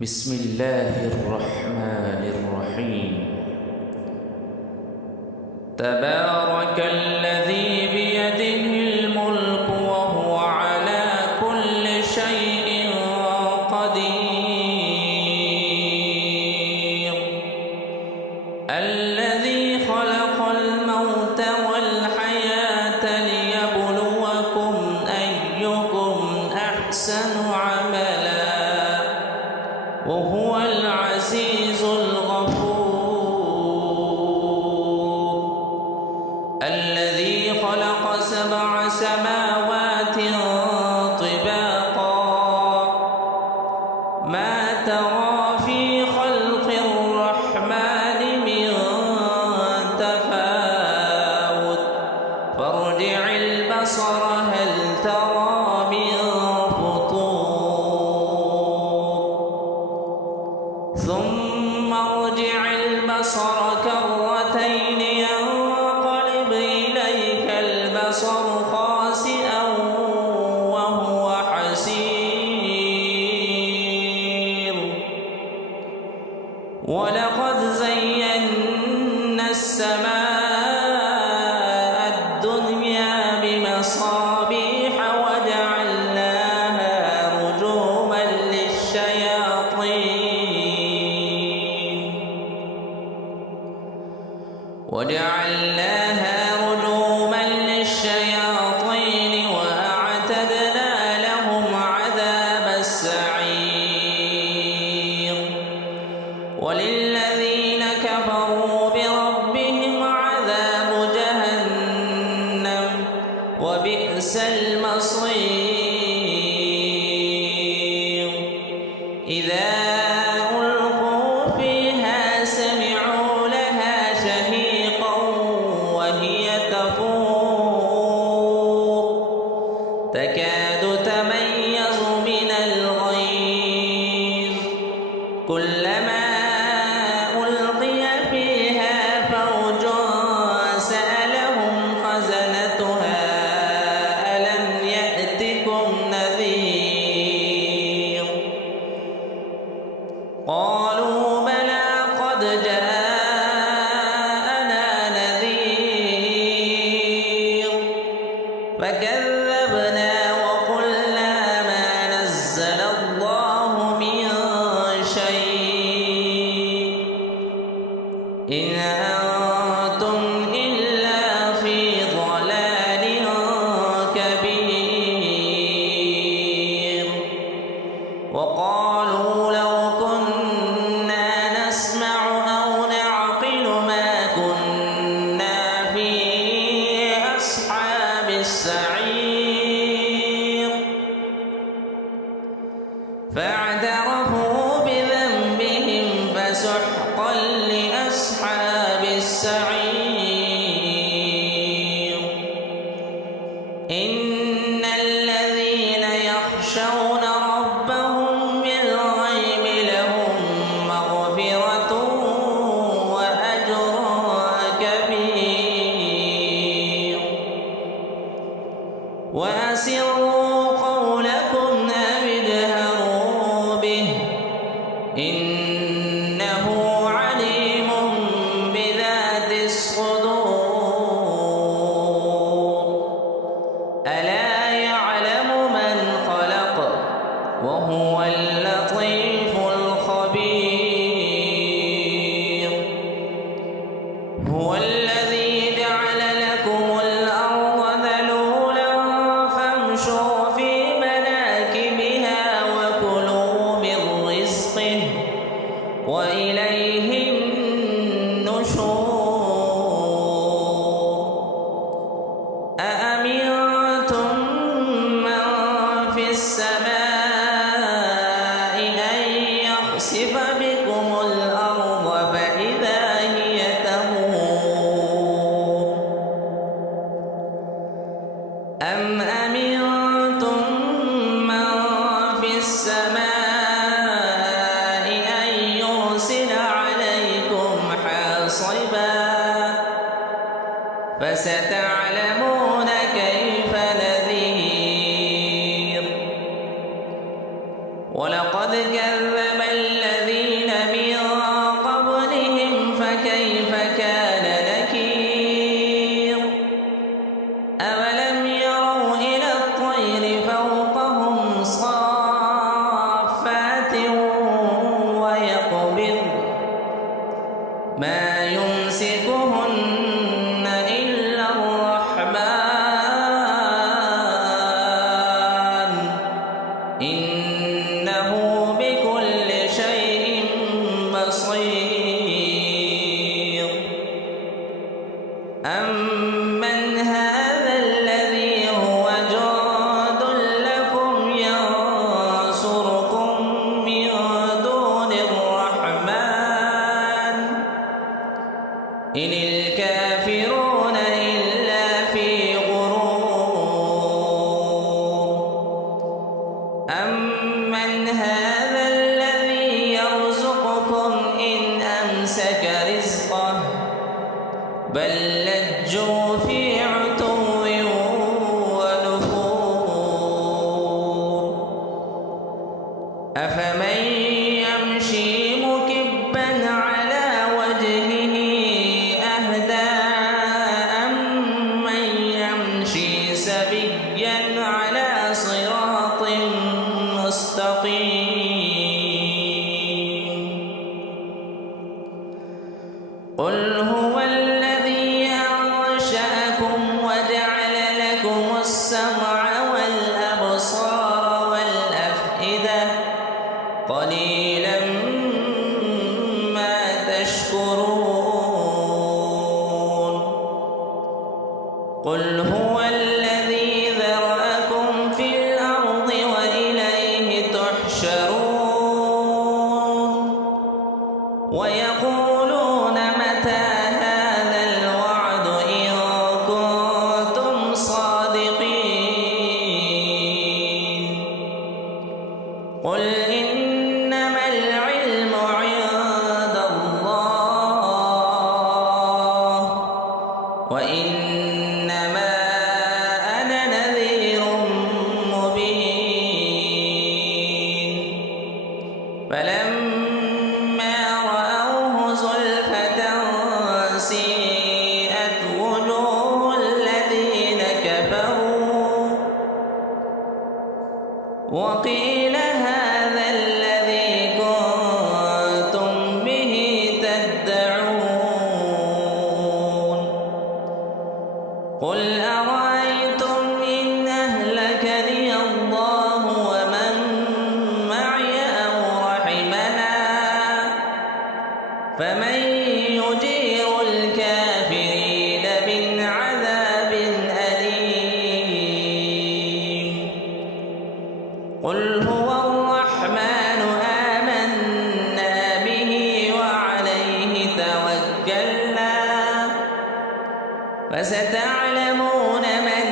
بسم الله الرحمن الرحيم. تبارك الذي بيده الملك وهو على كل شيء قدير. الذي خلق الموت والحياة ليبلوكم أيكم أحسن عملا وهو العزيز الغفور. الذي خلق 7 سماوات طباقا ما ترى في خلق الرحمن من تفاوت فارجع البصر هل ترى من ثم ارجع البصر كرتين ينقلب إليك البصر خاسئا وهو حسير. ولقد زينا السماء الدنيا بمصابيح وجعلناها رجوما للشياطين وأعتدنا لهم عذاب السعير. وللذين كفروا بربهم عذاب جهنم وبئس المصير. إذا ألقوا فيها سمعوا لها شهيقا وهي تفور تكاد تميز من الغيظ كلما ألقي فيها فوج سألهم خزنتها ألم يأتكم نذير قالوا بلى قد جاءنا نذير فكذبنا وقلنا ما نزل الله من شيء إن أنتم إلا في ضلال كبير. وقالوا لو كنا نسمع أو نعقل ما كنا في أصحاب السعير فاعترفوا بذنبهم فسحقا لأصحاب السعير. إن الذين يخشون ربهم بالغيب لهم مغفرة وأجر كبير. وأسروا قولكم أو اجهروا به إنه عليم بذات الصدور. ألا يعلم من خلق وهو اللطيف الخبير. هو الذي جعل لكم الأرض ذلولا فامشوا في مناكبها وكلوا من رزقه وإليه النشور. أأمنتم من في السماء أن يخسف بكم الأرض فإذا هي تمور أم أمنتم من في السماء أن يرسل عليكم حاصبا فستعلمون كيف نذير. ولقد كذب إنه بكل شيء بصير. أمن هذا الذي هو جند لكم ينصركم من دون الرحمن إن الكافرون إلا في غرور. أمن هذا الذي يرزقكم إن أمسك رزقه بل لجوا في عتو ونفور. أفمن يمشي مكبا على وجهه أهدى أمن يمشي سويا على صراط مستقيم. قل هو الذي أنشأكم وجعل لكم السمع والأبصار والأفئدة قليلا ما تشكرون. قل هو الذي ذرأكم في الأرض وإليه تحشرون. ويقولون متى هذا الوعد إن كنتم صادقين. قل إنما العلم عند الله وإنما أنا نذير مبين. فلما رأوه زلفة سيئت وجوه الذين كفروا وقيل هذا الذي كنتم به تدعون. قل أرأيتم إن أهلكني الله ومن معي أو رحمنا فمن يجير الكافرين من عذاب أليم. قل هو الرحمن آمنا به وعليه توكلنا فستعلمون من